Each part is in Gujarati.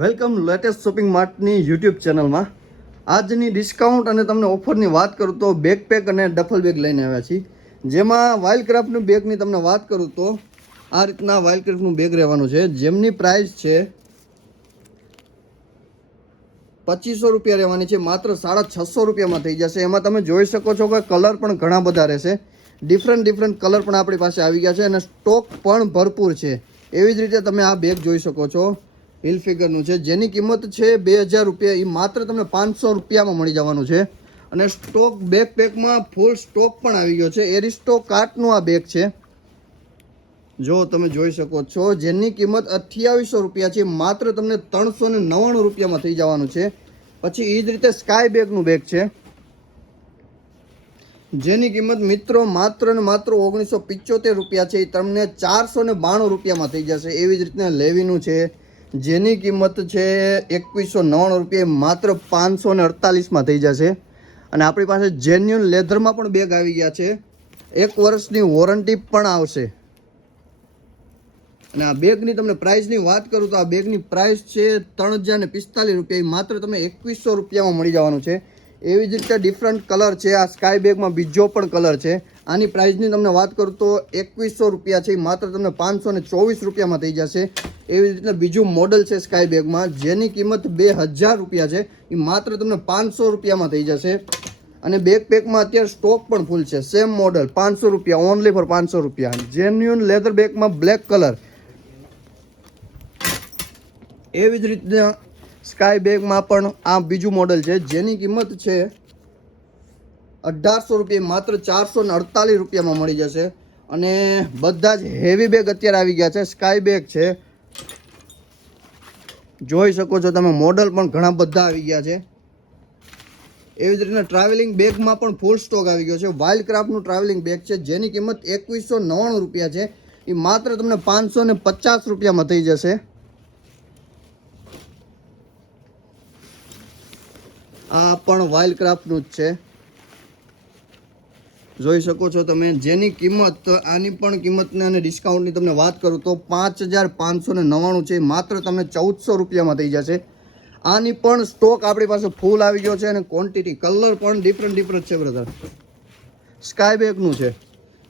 વેલકમ લેટેસ્ટ શોપિંગ માર્ટની યુટ્યુબ ચેનલમાં. આજની ડિસ્કાઉન્ટ અને તમને ઓફરની વાત કરું તો બેકપેક અને ડફલ બેગ લઈને આવ્યા છીએ. જેમાં વાઇલ્ડક્રાફ્ટનું બેગની તમને વાત કરું તો આ રીતના વાઇલ્ડક્રાફ્ટનું બેગ રહેવાનું છે, જેમની પ્રાઇસ છે 2500 રૂપિયા રહેવાની છે. માત્ર 650 રૂપિયામાં થઈ જશે. એમાં તમે જોઈ શકો છો કે કલર પણ ઘણા બધા રહેશે. ડિફરન્ટ કલર પણ આપણી પાસે આવી ગયા છે અને સ્ટોક પણ ભરપૂર છે. એવી જ રીતે તમે આ બેગ જોઈ શકો છો, હિલ ફિગરનું છે, જેની કિંમત છે 2000 રૂપિયા. એ માત્ર તમને 500 રૂપિયામાં મળી જવાનું છે. અને સ્ટોક બેકપેકમાં ફૂલ સ્ટોક પણ આવી ગયો છે. એરિસ્ટો કાર્ટનું આ બેગ છે, જો તમે જોઈ શકો છો, જેની કિંમત 2800 રૂપિયા છે. માત્ર તમને 399 રૂપિયામાં થઈ જવાનું છે. પછી એ જ રીતે સ્કાય બેગનું બેગ છે, જેની કિંમત મિત્રો માત્ર ને માત્ર 1975 રૂપિયા છે. એ તમને 492 રૂપિયામાં થઈ જશે. એવી જ રીતના લેવીનું છે, જેની કિંમત છે 2199 રૂપિયા, માત્ર 548માં થઈ જશે. અને આપણી પાસે જેન્યુઅન લેધરમાં પણ બેગ આવી ગયા છે. 1 વર્ષની વોરંટી પણ આવશે. અને આ બેગની તમને પ્રાઇસની વાત કરું તો આ બેગની પ્રાઇસ છે 3045 રૂપિયા. માત્ર તમે 2100 રૂપિયામાં મળી જવાનું છે. એવી જ રીતે ડિફરન્ટ કલર છે. આ સ્કાય બેગમાં બીજો પણ કલર છે. આની પ્રાઇસની તમને વાત કરું તો 2100 રૂપિયા છે. માત્ર તમને 524 રૂપિયામાં થઈ જશે. એવી જ રીતે બીજું મોડલ છે સ્કાય બેગમાં, જેની કિંમત 2000 રૂપિયા છે. એ માત્ર તમને 500 રૂપિયામાં થઈ જશે. અને બેકપેકમાં અત્યારે સ્ટોક પણ ફૂલ છે. સેમ મોડલ 500 રૂપિયા, ઓનલી ફોર 500 રૂપિયા. જેન્યુઅન લેધર બેગમાં બ્લેક કલર. એવી જ રીતના સ્કાય બેગમાં પણ આ બીજું મોડલ છે, જેની કિંમત છે 1800 રૂપિયા, માત્ર 448 રૂપિયામાં મળી જશે. અને બધા જ હેવી બેગ અત્યારે આવી ગયા છે. સ્કાય બેગ છે, જોઈ શકો છો તમે, મોડલ પણ ઘણા બધા આવી ગયા છે. એવી જ રીતના ટ્રાવેલિંગ બેગમાં પણ ફૂલ સ્ટોક આવી ગયો છે. વાઇલ્ડક્રાફ્ટનું ટ્રાવેલિંગ બેગ છે, જેની કિંમત 2199 રૂપિયા છે. એ માત્ર તમને 550 રૂપિયામાં થઈ જશે. આ પણ વાઇલ્ડક્રાફ્ટનું જ છે, જોઈ શકો છો તમે, જેની કિંમત આની પણ કિંમતને અને ડિસ્કાઉન્ટની તમને વાત કરું તો 5599 છે. માત્ર તમને 1400 રૂપિયામાં થઈ જશે. આની પણ સ્ટોક આપણી પાસે ફૂલ આવી ગયો છે અને ક્વોન્ટિટી, કલર પણ ડિફરન્ટ છે બ્રધર. સ્કાય બેગનું છે,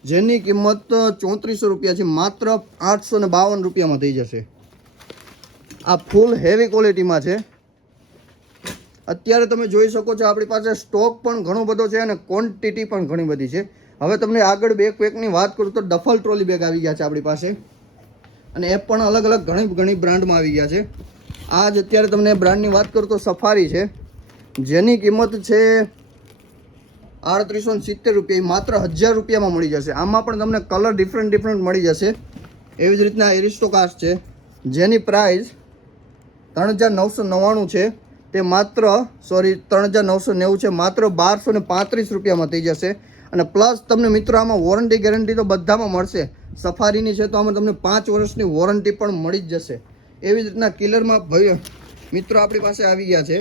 જેની કિંમત 3400 રૂપિયા છે. માત્ર 852 રૂપિયામાં થઈ જશે. આ ફૂલ હેવી ક્વોલિટીમાં છે. અત્યારે તમે જોઈ શકો છો આપણી પાસે સ્ટોક પણ ઘણો બધો છે અને ક્વોન્ટિટી પણ ઘણી બધી છે. હવે તમને આગળ બેકપેકની વાત કરું તો ડફલ ટ્રોલી બેગ આવી ગયા છે આપણી પાસે. અને એ પણ અલગ ઘણી બ્રાન્ડમાં આવી ગયા છે. આ જ અત્યારે તમને બ્રાન્ડની વાત કરું તો સફારી છે, જેની કિંમત છે 3870 રૂપિયા. માત્ર 1000 રૂપિયામાં મળી જશે. આમાં પણ તમને કલર ડિફરન્ટ મળી જશે. એવી જ રીતના એરિસ્ટો કાર્ટ છે, જેની પ્રાઇસ 3999 છે. તે માત્ર 3990 છે. માત્ર 1235 રૂપિયામાં થઈ જશે. અને પ્લસ તમને મિત્રો આમાં વોરંટી ગેરંટી તો બધામાં મળશે. સફારીની છે તો આમાં તમને 5 વર્ષની વોરંટી પણ મળી જ જશે. એવી જ રીતના કિલરમાં મિત્રો આપણી પાસે આવી ગયા છે.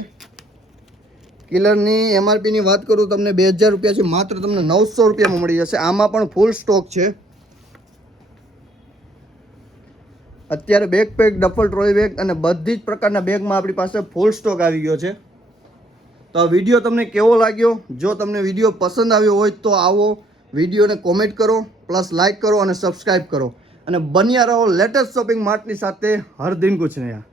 કિલરની એમઆરપીની વાત કરું તમને 2000 રૂપિયા છે. માત્ર તમને 900 રૂપિયામાં મળી જશે. આમાં પણ ફૂલ સ્ટોક છે. અત્યારે બેકપેક, ડફલ ટ્રોલી બેગ અને બધી જ પ્રકારના બેગમાં આપણી પાસે ફૂલ સ્ટોક આવી ગયો છે. તો આ વિડીયો તમને કેવો લાગ્યો? જો તમને વિડીયો પસંદ આવ્યો હોય તો આવો વિડીયોને કોમેન્ટ કરો, પ્લસ લાઇક કરો અને સબસ્ક્રાઈબ કરો. અને બન્યા રહો લેટેસ્ટ શોપિંગ માર્ટની સાથે. હર દિન કુછ નયા.